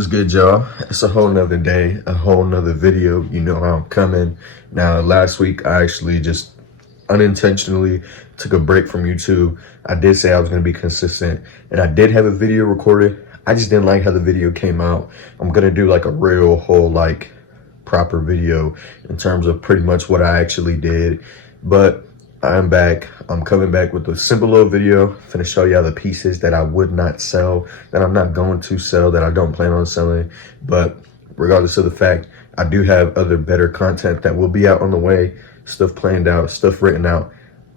What's good, y'all? It's a whole nother day, a whole nother video. You know how I'm coming. Now, last week, I actually just unintentionally took a break from YouTube. I did say I was going to be consistent, and I did have a video recorded. I just didn't like how the video came out. I'm going to do like a real whole, like, proper video in terms of pretty much what I actually did. But I'm back. I'm coming back with a simple little video. Finna show y'all the pieces that I would not sell, that I'm not going to sell, that I don't plan on selling. But regardless of the fact, I do have other better content that will be out on the way, stuff planned out, stuff written out.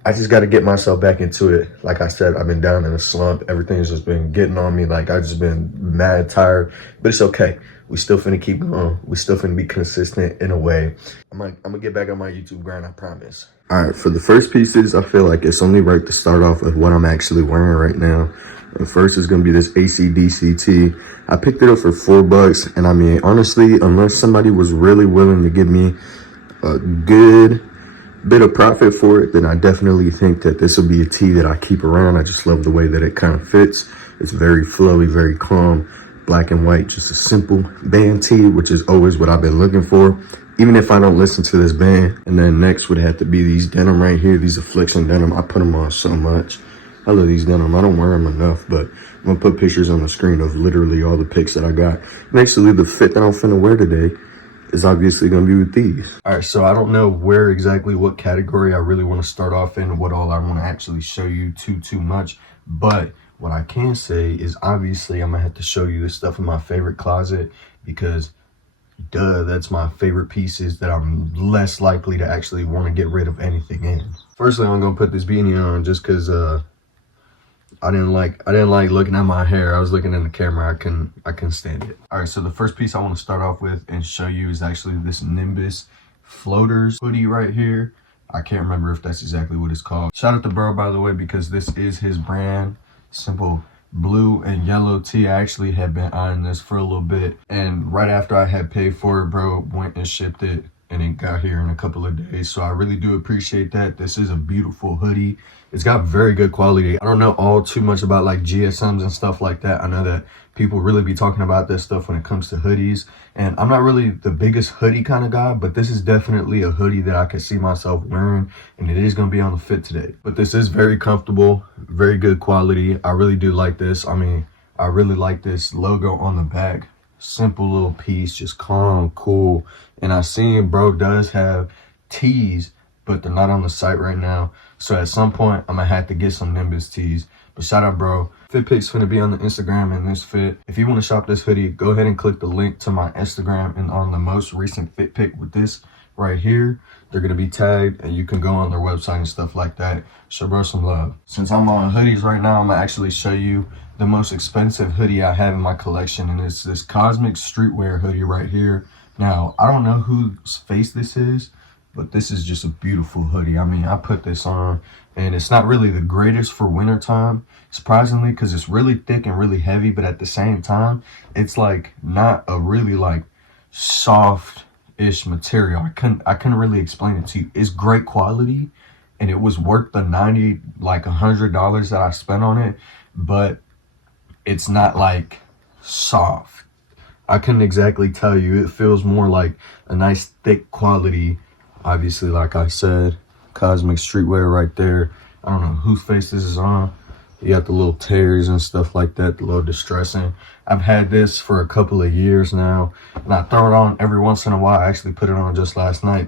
I just got to get myself back into it. Like I said, I've been down in a slump. Everything's just been getting on me. Like, I've just been mad tired, but it's okay. We still finna keep going. We still finna be consistent in a way. I'm gonna get back on my YouTube grind, I promise. All right, for the first pieces, I feel like it's only right to start off with what I'm actually wearing right now. And first is gonna be this AC/DC tee. I picked it up for $4, and I mean, honestly, unless somebody was really willing to give me a good bit of profit for it, then I definitely think that this will be a tee that I keep around. I just love the way that it kind of fits. It's very flowy, very calm, black and white, just a simple band tee, which is always what I've been looking for, even if I don't listen to this band. And then next would have to be these denim right here, these Affliction denim. I put them on so much. I love these denim. I don't wear them enough, but I'm gonna put pictures on the screen of literally all the pics that I got. And actually, the fit that I'm finna wear today is obviously gonna be with these. All right, so I don't know where exactly, what category I really want to start off in, what all I want to actually show you too much, but what I can say is obviously I'm gonna have to show you the stuff in my favorite closet, because duh, that's my favorite pieces that I'm less likely to actually want to get rid of anything in. Firstly, I'm gonna put this beanie on just because I didn't like looking at my hair. I was looking in the camera. I couldn't stand it. All right, so the first piece I want to start off with and show you is actually this Nimbus Floaters hoodie right here. I can't remember if that's exactly what it's called. Shout out to bro, by the way, because this is his brand. Simple blue and yellow tee. I actually had been eyeing this for a little bit, and right after I had paid for it, bro went and shipped it, and it got here in a couple of days. So I really do appreciate that. This is a beautiful hoodie. It's got very good quality. I don't know all too much about like GSMs and stuff like that. I know that people really be talking about this stuff when it comes to hoodies, and I'm not really the biggest hoodie kind of guy, but this is definitely a hoodie that I could see myself wearing, and it is going to be on the fit today. But this is very comfortable, very good quality. I really do like this. I mean, I really like this logo on the back. Simple little piece, just calm, cool. And I seen bro does have tees, but they're not on the site right now. So at some point, I'm gonna have to get some Nimbus tees. But shout out, bro. Fit pics gonna be on the Instagram in this fit. If you want to shop this hoodie, go ahead and click the link to my Instagram, and on the most recent fit pic with this right here, they're gonna be tagged, and you can go on their website and stuff like that. Show bro some love. Since I'm on hoodies right now, I'm gonna actually show you the most expensive hoodie I have in my collection, and it's this Cosmic Streetwear hoodie right here. Now, I don't know whose face this is, but this is just a beautiful hoodie. I mean, I put this on, and it's not really the greatest for winter time, surprisingly, because it's really thick and really heavy, but at the same time, it's like not a really like soft-ish material. I couldn't really explain it to you. It's great quality, and it was worth the $90, like $100 that I spent on it, but it's not like soft. I couldn't exactly tell you. It feels more like a nice thick quality. Obviously, like I said, Cosmic Streetwear right there. I don't know whose face this is on. You got the little tears and stuff like that, the little distressing. I've had this for a couple of years now, and I throw it on every once in a while. I actually put it on just last night,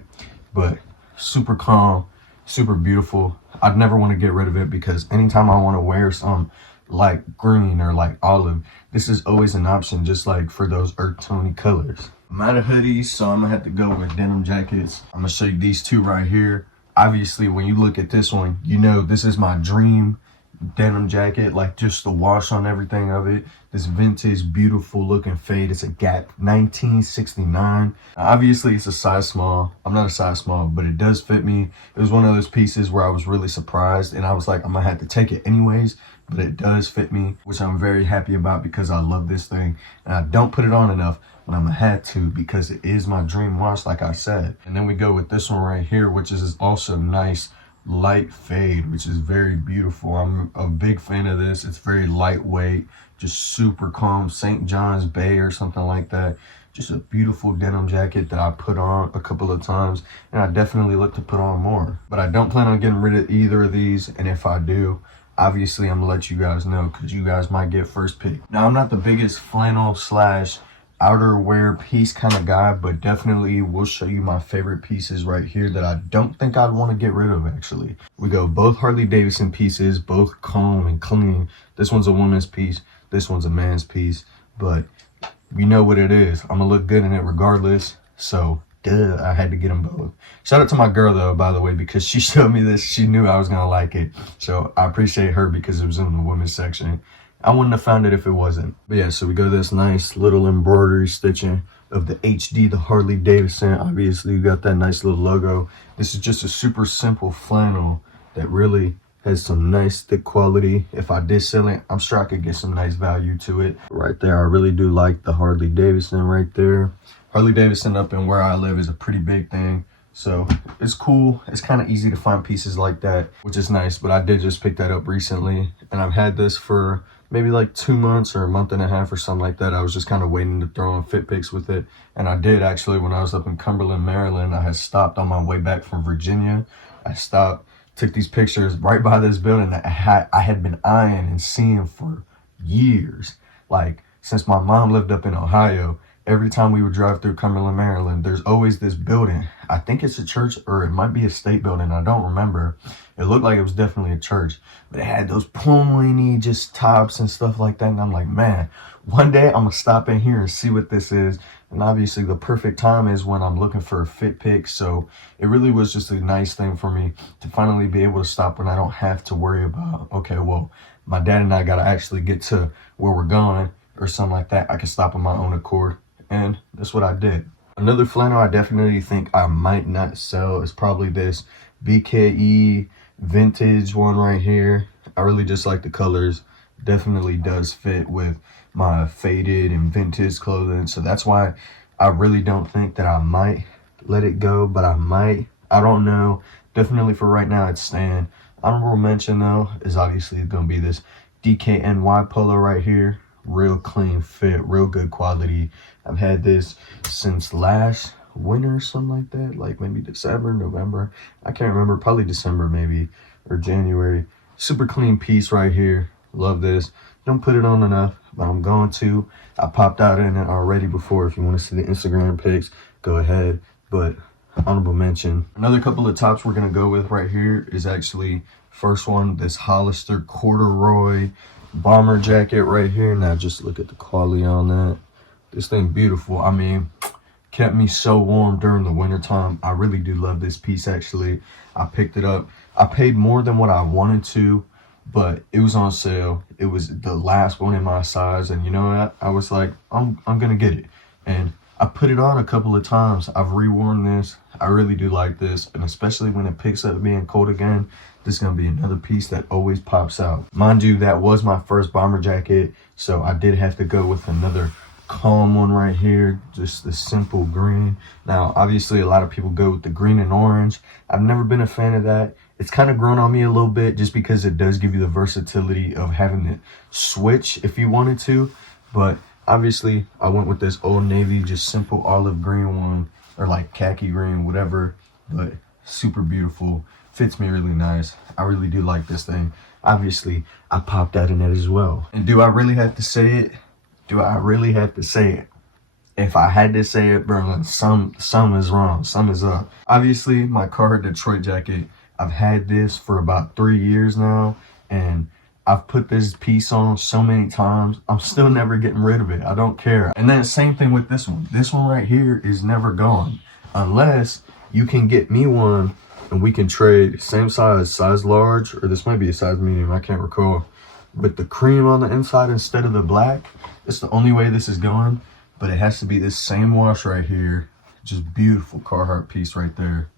but super calm, super beautiful. I'd never want to get rid of it, because anytime I want to wear some like green or like olive, this is always an option, just like for those earth tony colors. I'm out of hoodies, so I'm gonna have to go with denim jackets. I'm gonna show you these two right here. Obviously, when you look at this one, you know this is my dream denim jacket, like just the wash on everything of it. This vintage, beautiful looking fade. It's a Gap 1969. Obviously, it's a size small. I'm not a size small, but it does fit me. It was one of those pieces where I was really surprised, and I was like, I'm gonna have to take it anyways, but it does fit me, which I'm very happy about, because I love this thing, and I don't put it on enough, but I'm gonna have to, because it is my dream wash, like I said. And then we go with this one right here, which is also nice light fade, which is very beautiful. I'm a big fan of this. It's very lightweight, just super calm, St. John's Bay or something like that. Just a beautiful denim jacket that I put on a couple of times, and I definitely look to put on more. But I don't plan on getting rid of either of these, and if I do, obviously I'm gonna let you guys know, because you guys might get first pick. Now, I'm not the biggest flannel slash outerwear piece kind of guy, but definitely will show you my favorite pieces right here that I don't think I'd want to get rid of. Actually, we go both Harley Davidson pieces, both calm and clean. This one's a woman's piece, this one's a man's piece, but you know what it is. I'm gonna look good in it regardless, so duh, I had to get them both. Shout out to my girl though, by the way, because she showed me this. She knew I was gonna like it, so I appreciate her because it was in the women's section. I wouldn't have found it if it wasn't. But yeah, so we got this nice little embroidery stitching of the HD, the Harley Davidson. Obviously, you got that nice little logo. This is just a super simple flannel that really has some nice thick quality. If I did sell it, I'm sure I could get some nice value to it. Right there, I really do like the Harley Davidson right there. Harley Davidson up in where I live is a pretty big thing, so it's cool. It's kind of easy to find pieces like that, which is nice. But I did just pick that up recently, and I've had this for maybe like 2 months or a month and a half or something like that. I was just kind of waiting to throw in fit pics with it, and I did actually. When I was up in Cumberland, Maryland, I had stopped on my way back from Virginia. I stopped, took these pictures right by this building that I had been eyeing and seeing for years. Like, since my mom lived up in Ohio, every time we would drive through Cumberland, Maryland, there's always this building. I think it's a church, or it might be a state building. I don't remember. It looked like it was definitely a church, but it had those pointy just tops and stuff like that. And I'm like, man, one day I'm gonna stop in here and see what this is. And obviously the perfect time is when I'm looking for a fit pick. So it really was just a nice thing for me to finally be able to stop when I don't have to worry about, okay, well, my dad and I gotta actually get to where we're going or something like that. I can stop on my own accord, and that's what I did. Another flannel I definitely think I might not sell is probably this BKE vintage one right here. I really just like the colors. Definitely does fit with my faded and vintage clothing, so that's why I really don't think that I might let it go, but I might. I don't know. Definitely for right now it's staying. Honorable mention though is obviously going to be this DKNY polo right here. Real clean fit, real good quality. I've had this since last winter or something like that, like maybe December, November. I can't remember, probably December maybe, or January. Super clean piece right here. Love this. Don't put it on enough, but I'm going to. I popped out in it already before. If you want to see the Instagram pics, go ahead. But honorable mention. Another couple of tops we're going to go with right here is actually, first one, this Hollister corduroy bomber jacket right here. Now just look at the quality on that. This thing beautiful. I mean, kept me so warm during the winter time. I really do love this piece. Actually, I picked it up. I paid more than what I wanted to, but it was on sale. It was the last one in my size, and you know what, I was like, I'm gonna get it. And I put it on a couple of times. I've reworn this. I really do like this, and especially when it picks up being cold again, this is gonna be another piece that always pops out. Mind you, that was my first bomber jacket, so I did have to go with another calm one right here, just the simple green. Now obviously a lot of people go with the green and orange. I've never been a fan of that. It's kind of grown on me a little bit, just because it does give you the versatility of having to switch if you wanted to. But obviously I went with this Old Navy, just simple olive green one, or like khaki green, whatever, but super beautiful. Fits me really nice. I really do like this thing. Obviously I popped out in it as well. And do I really have to say it? Do I really have to say it? If I had to say it, bro, some is wrong, some is up. Obviously, my Carhartt Detroit jacket, I've had this for about 3 years now, and I've put this piece on so many times. I'm still never getting rid of it. I don't care. And then same thing with this one. This one right here is never gone, unless you can get me one and we can trade same size large, or this might be a size medium, I can't recall. But the cream on the inside instead of the black, it's the only way this is going. But it has to be this same wash right here. Just beautiful Carhartt piece right there.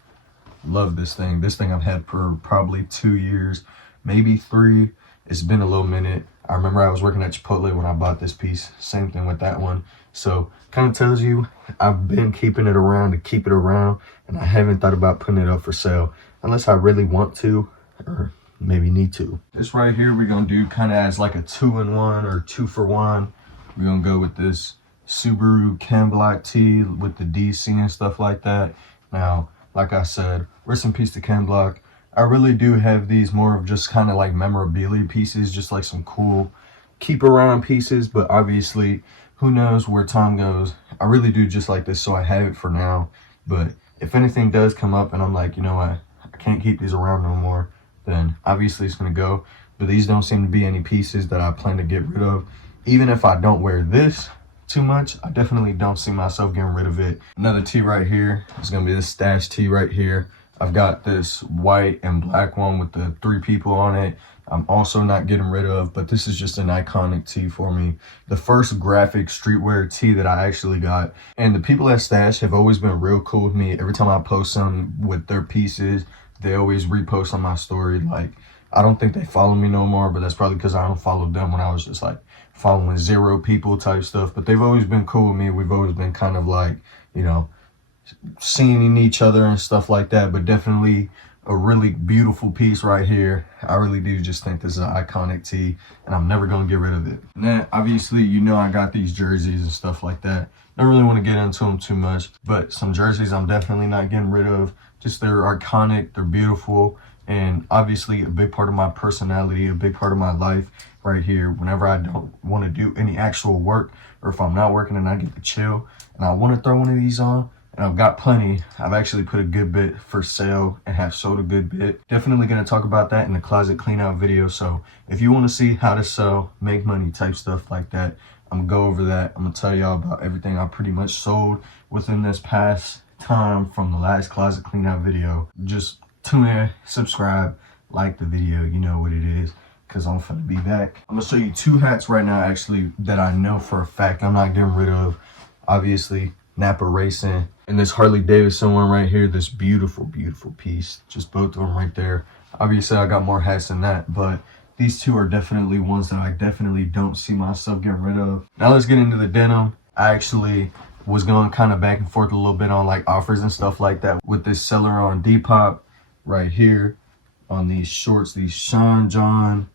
Love this thing. This thing I've had for probably 2 years, maybe 3. It's been a little minute. I remember I was working at Chipotle when I bought this piece. Same thing with that one. So kind of tells you I've been keeping it around to keep it around, and I haven't thought about putting it up for sale unless I really want to, or maybe need to. This right here we're gonna do kind of as like a 2-in-1 or 2-for-1. We're gonna go with this Subaru Chem Black tee with the DC and stuff like that. Now, like I said, rest in peace to Chem Black. I really do have these more of just kind of like memorabilia pieces, just like some cool keep around pieces, but obviously who knows where time goes. I really do just like this, so I have it for now. But if anything does come up and I'm like, you know what, I can't keep these around no more, then obviously it's gonna go. But these don't seem to be any pieces that I plan to get rid of. Even if I don't wear this too much, I definitely don't see myself getting rid of it. Another tee right here is gonna be this stash tee right here. I've got this white and black one with the 3 people on it. I'm also not getting rid of, but this is just an iconic tee for me. The first graphic streetwear tee that I actually got. And the people at Stash have always been real cool with me. Every time I post some with their pieces, they always repost on my story. Like, I don't think they follow me no more, but that's probably because I don't follow them when I was just like following 0 people type stuff. But they've always been cool with me. We've always been kind of like, you know, seeing each other and stuff like that. But definitely a really beautiful piece right here. I really do just think this is an iconic tee, and I'm never gonna get rid of it. And then obviously, you know, I got these jerseys and stuff like that. Don't really want to get into them too much, but some jerseys I'm definitely not getting rid of. Just they're iconic, they're beautiful, and obviously a big part of my personality, a big part of my life right here. Whenever I don't want to do any actual work, or if I'm not working and I get to chill and I want to throw one of these on, and I've got plenty. I've actually put a good bit for sale and have sold a good bit. Definitely going to talk about that in the closet clean out video. So if you want to see how to sell, make money type stuff like that, I'm going to go over that. I'm going to tell y'all about everything I pretty much sold within this past time from the last closet clean out video. Just tune in, subscribe, like the video. You know what it is, because I'm finna be back. I'm going to show you 2 hats right now actually that I know for a fact I'm not getting rid of. Obviously, Napa Racing, and this Harley Davidson one right here, this beautiful, beautiful piece. Just both of them right there. Obviously, I got more hats than that, but these 2 are definitely ones that I definitely don't see myself getting rid of. Now let's get into the denim. I actually was going kind of back and forth a little bit on like offers and stuff like that with this seller on Depop right here on these shorts, these Sean John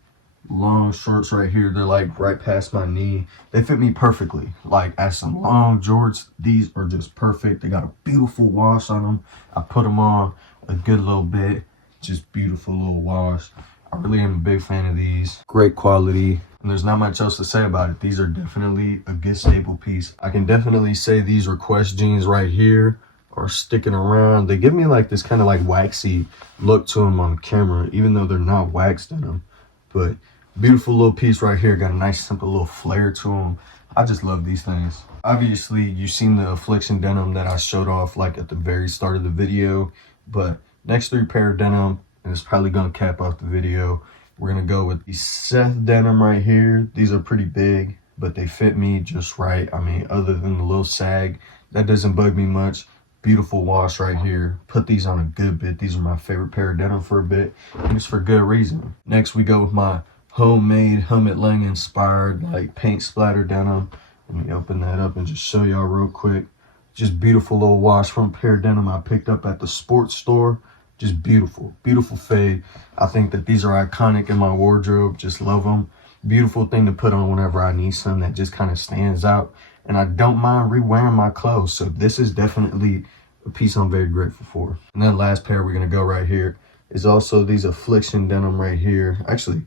long shorts right here. They're like right past my knee. They fit me perfectly. Like as some long jorts, these are just perfect. They got a beautiful wash on them. I put them on a good little bit. Just beautiful little wash. I really am a big fan of these. Great quality. And there's not much else to say about it. These are definitely a good staple piece. I can definitely say these Request jeans right here are sticking around. They give me like this kind of like waxy look to them on camera, even though they're not waxed in them. But beautiful little piece right here. Got a nice simple little flair to them. I just love these things. Obviously, you've seen the Affliction denim that I showed off like at the very start of the video. But next 3 pair of denim, and it's probably going to cap off the video. We're going to go with the Seth denim right here. These are pretty big, but they fit me just right. I mean, other than the little sag, that doesn't bug me much. Beautiful wash right here. Put these on a good bit. These are my favorite pair of denim for a bit, and it's for good reason. Next, we go with my homemade Helmut Lang inspired like paint splatter denim. Let me open that up and just show y'all real quick. Just beautiful little wash from a pair of denim I picked up at the sports store. Just beautiful, beautiful fade. I think that these are iconic in my wardrobe. Just love them. Beautiful thing to put on whenever I need something that just kind of stands out. And I don't mind re-wearing my clothes. So this is definitely a piece I'm very grateful for. And then last pair we're going to go right here is also these Affliction denim right here. Actually,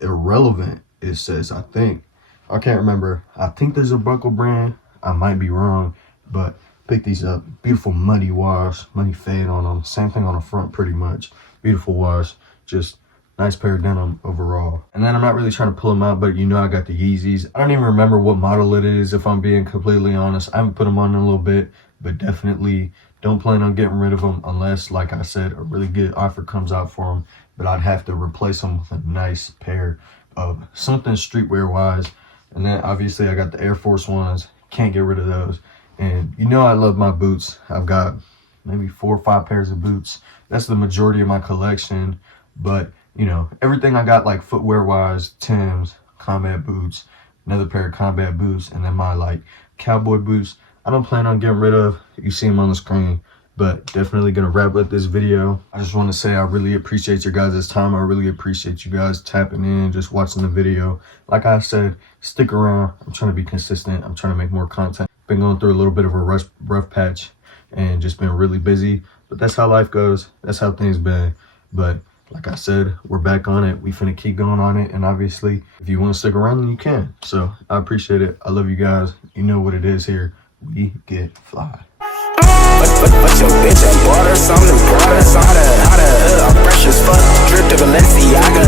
Irrelevant, it says, I think. I can't remember. I think there's a buckle brand. I might be wrong, but pick these up. Beautiful muddy wash, muddy fade on them. Same thing on the front pretty much. Beautiful wash. Just nice pair of denim overall. And then I'm not really trying to pull them out, but you know I got the Yeezys. I don't even remember what model it is, if I'm being completely honest. I haven't put them on in a little bit, but definitely don't plan on getting rid of them unless, like I said, a really good offer comes out for them. But I'd have to replace them with a nice pair of something streetwear wise. And then obviously I got the Air Force Ones. Can't get rid of those. And you know I love my boots. I've got maybe 4 or 5 pairs of boots. That's the majority of my collection. But you know, everything I got like footwear wise, Timbs, combat boots, another pair of combat boots, and then my like cowboy boots, I don't plan on getting rid of. You see them on the screen. But definitely gonna wrap up this video. I just want to say I really appreciate your guys' time. I really appreciate you guys tapping in, just watching the video. Like I said, stick around. I'm trying to be consistent. I'm trying to make more content. Been going through a little bit of a rough patch and just been really busy. But that's how life goes. That's how things been. But like I said, we're back on it. We finna keep going on it. And obviously, if you want to stick around, then you can. So I appreciate it. I love you guys. You know what it is here. We get fly. But your bitch, I bought her something, brought her, saw her, how the, I'm fresh as fuck, drip to Balenciaga.